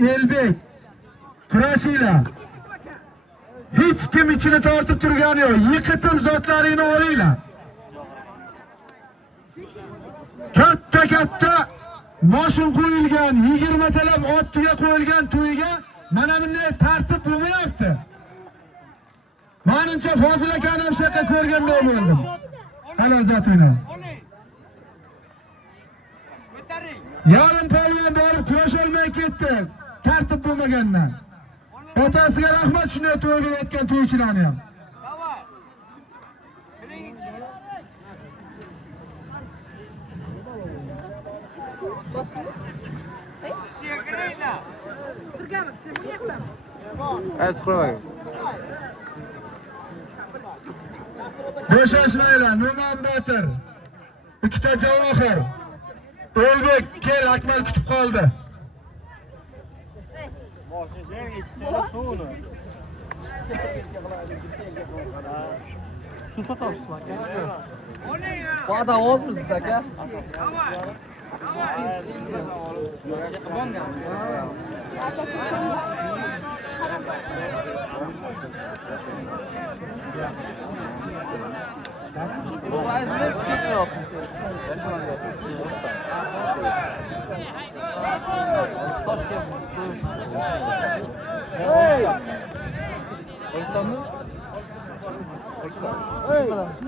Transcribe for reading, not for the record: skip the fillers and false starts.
Elbek kurashinglar. Hech kim ichini tortib turgani yo'q. Yiqitim zotlaringni olinglar. Katta moshin qo'yilgan, 20 talab otga qo'yilgan to'yga mana bunday tartib bo'lmayapti. Menimcha Fozil akani ham shaqqa ko'rganday bo'ldim. Halol zotinglar. Yarim polvon borib kurash olmay ketdi. Tartib bo'lmagandan. Otasiga rahmat shunday to'yga yetgan to'ychilarni ham. Bo'shashmanglar, Numan Botir. Ikkita javohir. Elbek kel, Akmal kutib qoldi. Su sotasiz aka. Bu adam ozmisiz aka? Bu azmi sketmayapsiz. Olsammi? Olsam.